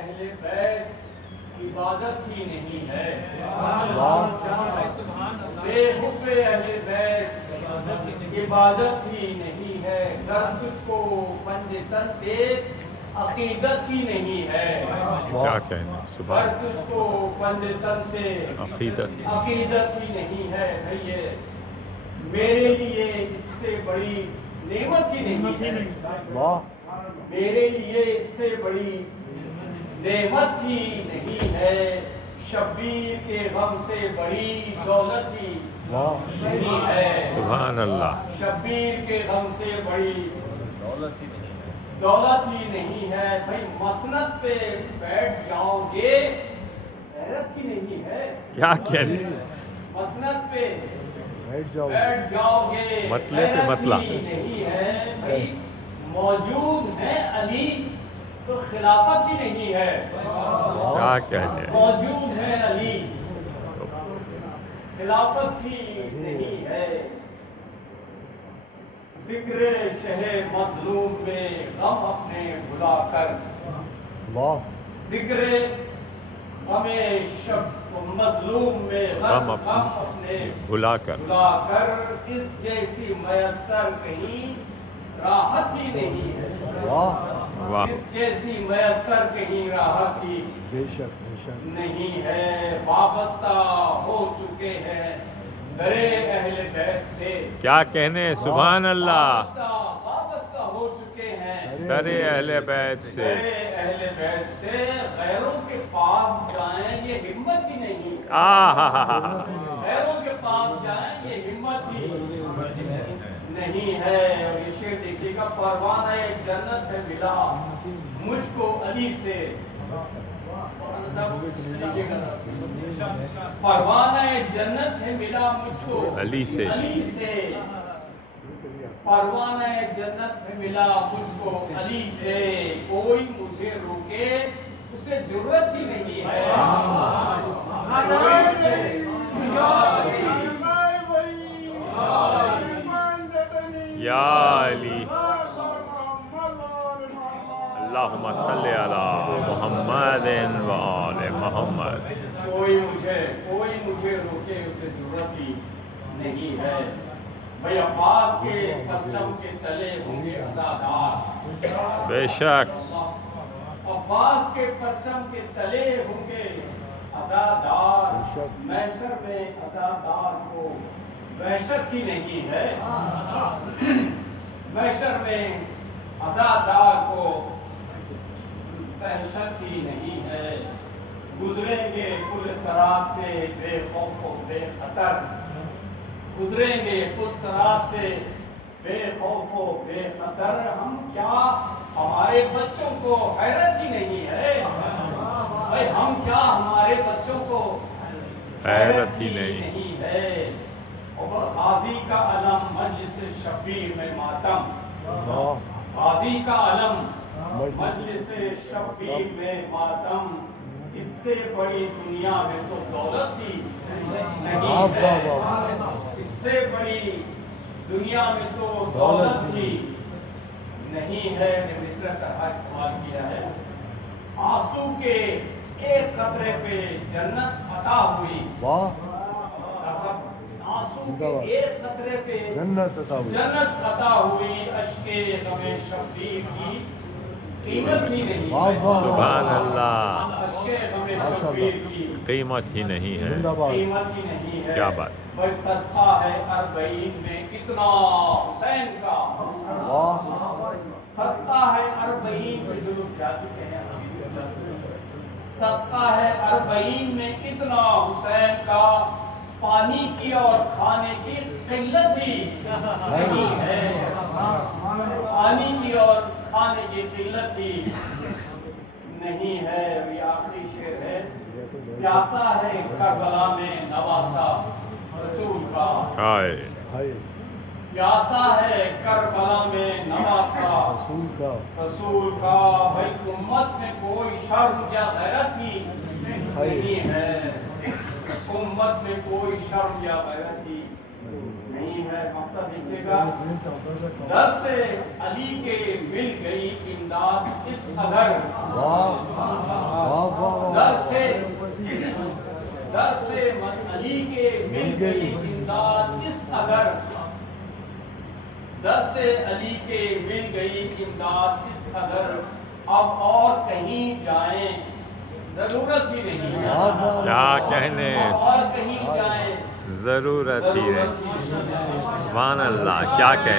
اہل بیت عبادت ہی نہیں ہے، بے حب اہل بیت عبادت ہی نہیں ہے، گر تجھ کو پنج تن سے عقیدت ہی نہیں ہے، کیا کہنے گر تجھ کو پنج تن سے عقیدت عقیدت ہی نہیں ہے، بھئی میرے لیے اس سے بڑی نعمت ہی نہیں ہے، میرے لیے اس سے بڑی نعمت ہی نہیں ہے، شبیر کے غم سے بڑی دولت ہی نہیں ہے، سبحان اللہ، شبیر کے غم سے بڑی دولت ہی نہیں ہے، بھائی مسند پہ بیٹھ جاؤ گے غیرت ہی نہیں ہے، کیا کہنے مسند پہ بیٹھ جاؤ بیٹھ جاؤ گے مطلع پہ غیرت مطلع ہی نہیں ہے، بھائی موجود ہے علی تو خلافت ہی نہیں ہے، کیا کہنے موجود ہے علی خلافت ہی نہیں ہے، ذکر شہ مظلوم میں غم اپنے بھلا کر، ذکر غم شب مظلوم میں غم اپنے بھلا کر اس جیسی میسر کہیں راحت ہی نہیں ہے، واہ اس جیسی میسر کہیں راحت ہی بے شک نہیں ہے، وابستہ ہو چکے ہیں درے اہل بیت سے، کیا کہنے سبحان اللہ، وابستہ ہو چکے ہیں در اہل بیت سے، درے اہل بیت سے، غیروں کے پاس جائیں یہ ہمت ہی نہیں، غیروں کے پاس جائیں یہ ہمت ہی نہیں ہے، اور یہ شعر دیکھیے گا، پروانہ جنت ہے ملا مجھ کو علی سے، پروانہ جنت ہے ملا مجھ کو علی سے، پروانہ جنت ہے ملا مجھ کو علی سے، کوئی مجھے روکے اسے جرت ہی نہیں ہے، یا علی اللہم صلی علی محمد و آل محمد، کوئی مجھے روکے اسے جرت ہی نہیں ہے، بھئی عباس کے پرچم کے تلے ہوں گے عزادار، بے شک عباس کے پرچم کے تلے ہوں گے عزادار، محشر میں عزادار کو وحشت ہی نہیں ہے، محشر میں عزادار کو وحشت ہی نہیں ہے، گزریں گے کل صراط سے بے خوف و بے خطر، گزریں گے کل صراط سے بے خوف و بے خطر، ہم کیا ہمارے بچوں کو حیرت ہی نہیں ہے، بھائی ہم کیا ہمارے بچوں کو حیرت ہی نہیں ہے، اور غازی کا علم مجلس شبیر میں ماتم، غازی کا علم مجلس شبیر میں ماتم، اس سے بڑی دنیا میں تو دولت ہی نہیں ہے، اس سے بڑی دنیا میں تو دولت ہی نہیں ہے، نے مصرع کا استعمال کیا ہے، آنسو کے ایک قطرے پہ جنت عطا ہوئی، آنسو کے ایک قطرے پہ جنت عطا ہوئی، اشک غم شبیر کی قیمت ہی نہیں ہے، سبحان اللہ، اشک غم شبیر کی قیمت ہی نہیں ہے، قیمت ہی نہیں ہے، کیا بات، بھائی صدقہ ہے اربعین میں کتنا حسین کا، صدقہ ہے اربعین میں جو لوگ جا چکے ہیں، صدقہ ہے اربعین میں کتنا حسین کا، پانی کی اور کھانے کی قلت ہی نہیں ہے، پانی کی اور کھانے کی قلت ہی نہیں ہے، یہ آخری شعر ہے، پیاسا ہے کربلا میں نواسا رسول کا، پیاسا ہے کربلا میں نواسا رسول کا، بھائی امت میں کوئی شرم یا غیرت ہی نہیں ہے، امت میں کوئی شرم یا غیرت ہی نہیں ہے، مقطع دیکھیے گا، در سے علی کے مل گئی امداد اس قدر، در سے علی کے مل گئی امداد اس قدر، در سے علی کے مل گئی امداد اس قدر، اب اور کہیں جائیں ضرورت ہی نہیں، کیا کہنے، اور کہیں جائیں ضرورت ہی نہیں، سبحان اللہ، کیا کہنے.